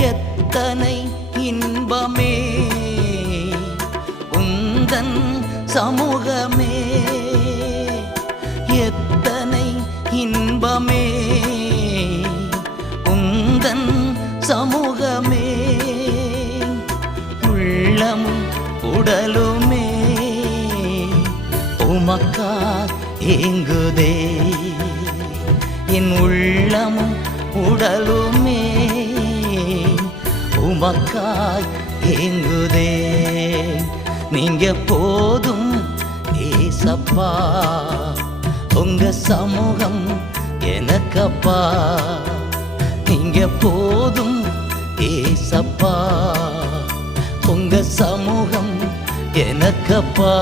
எத்தனை இன்பமே உந்தன் சமூகமே, எத்தனை இன்பமே உந்தன் சமூகமே, உள்ளமும் உடலுமே உமக்கா ஏங்குதே, என் உள்ளமும் உடலுமே உமக்காய் ஏங்குதே. நீங்க போதும் ஏசப்பா, உங்க சமூகம் எனக்கப்பா. நீங்க போதும் ஏசப்பா, உங்க சமூகம் எனக்கப்பா.